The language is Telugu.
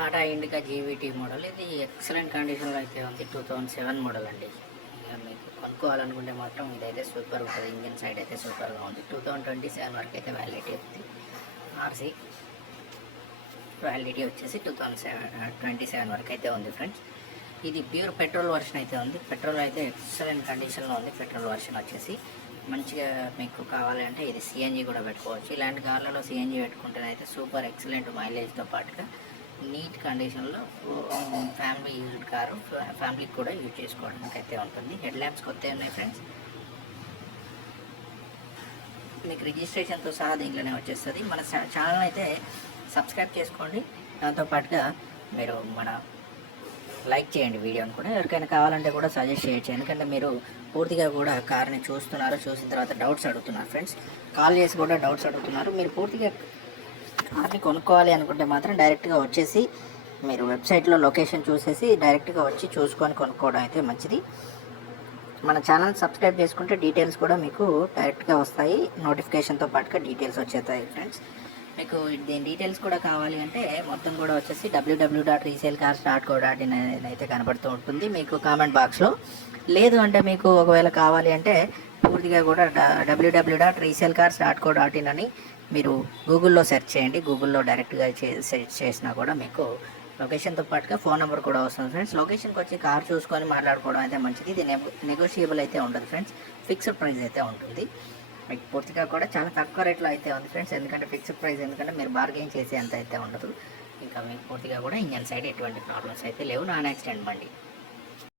Tata Indica GVT model. ఇది ఎక్సలెంట్ కండిషన్లో అయితే ఉంది. టూ థౌజండ్ సెవెన్ మోడల్ అండి. ఇక మీకు కొనుక్కోవాలనుకుంటే మాత్రం ఇదైతే సూపర్ ఉంటుంది. ఇంజిన్ సైడ్ అయితే సూపర్గా ఉంది. టూ థౌజండ్ ట్వంటీ సెవెన్ వరకు అయితే వ్యాలిడిటీ ఉంది. ఆర్సీ వ్యాలిడిటీ వచ్చేసి two thousand seven twenty seven వరకు అయితే ఉంది ఫ్రెండ్స్ ఇది ప్యూర్ పెట్రోల్ వర్షన్ అయితే ఉంది. పెట్రోల్ అయితే ఎక్సలెంట్ కండిషన్లో ఉంది. పెట్రోల్ వర్షన్ వచ్చేసి మంచిగా మీకు కావాలంటే ఇది సిఎన్జి కూడా పెట్టుకోవచ్చు. ఇలాంటి కార్లలో సిఎన్జి పెట్టుకుంటేనైతే సూపర్ ఎక్సలెంట్ మైలేజ్తో పాటుగా నీట్ కండిషన్లో ఫ్యామిలీ యూజ్డ్ కారు ఫ్యామిలీకి కూడా యూజ్ చేసుకోవడానికి అయితే ఉంటుంది. హెడ్ ల్యాంప్స్ కొత్త ఉన్నాయి ఫ్రెండ్స్. మీకు రిజిస్ట్రేషన్తో సహా దీంట్లోనే వచ్చేస్తుంది. మన ఛానల్ అయితే సబ్స్క్రైబ్ చేసుకోండి. దాంతో పాటుగా మీరు మన లైక్ చేయండి వీడియోని కూడా. ఎవరికైనా కావాలంటే కూడా సజెస్ట్ చేయొచ్చు. ఎందుకంటే మీరు పూర్తిగా కూడా కార్ని చూస్తున్నారు చూసిన తర్వాత డౌట్స్ అడుగుతున్నారు ఫ్రెండ్స్. కాల్ చేసి కూడా డౌట్స్ అడుగుతున్నారు. మీరు పూర్తిగా కార్ని కొనుక్కోవాలి అనుకుంటే మాత్రం డైరెక్ట్గా వచ్చేసి మీరు వెబ్సైట్లో లొకేషన్ చూసేసి డైరెక్ట్గా వచ్చి చూసుకొని కొనుక్కోవడం అయితే మంచిది. మన ఛానల్ సబ్స్క్రైబ్ చేసుకుంటే డీటెయిల్స్ కూడా మీకు డైరెక్ట్గా వస్తాయి. నోటిఫికేషన్తో పాటుగా డీటెయిల్స్ వచ్చేస్తాయి ఫ్రెండ్స్. మీకు దీని డీటెయిల్స్ కూడా కావాలి అంటే మొత్తం కూడా వచ్చేసి W W dot resale cars dot co dot in అయితే కనబడుతూ ఉంటుంది. మీకు కామెంట్ బాక్స్లో. లేదు అంటే మీకు ఒకవేళ కావాలి అంటే పూర్తిగా కూడా W W dot resale cars dot co dot in అని మీరు గూగుల్లో సెర్చ్ చేయండి. గూగుల్లో డైరెక్ట్గా సెర్చ్ చేసినా కూడా మీకు లొకేషన్తో పాటుగా ఫోన్ నెంబర్ కూడా వస్తుంది ఫ్రెండ్స్. లొకేషన్కి వచ్చి కార్ చూసుకొని మాట్లాడుకోవడం అయితే మంచిది. ఇది నెగోషియబుల్ అయితే ఉండదు ఫ్రెండ్స్. ఫిక్స్డ్ ప్రైస్ అయితే ఉంటుంది. మీకు పూర్తిగా కూడా చాలా తక్కువ రేట్లో అయితే ఉంది ఫ్రెండ్స్. ఎందుకంటే ఫిక్స్డ్ ప్రైస్ ఎందుకంటే మీరు బార్గెయిన్ చేసే అంత అయితే ఉండదు. ఇంకా మీకు పూర్తిగా కూడా ఇంజన్ సైడ్ ఎటువంటి ప్రాబ్లమ్స్ అయితే లేవు. నాన్ యాక్సిడెంట్ బండి.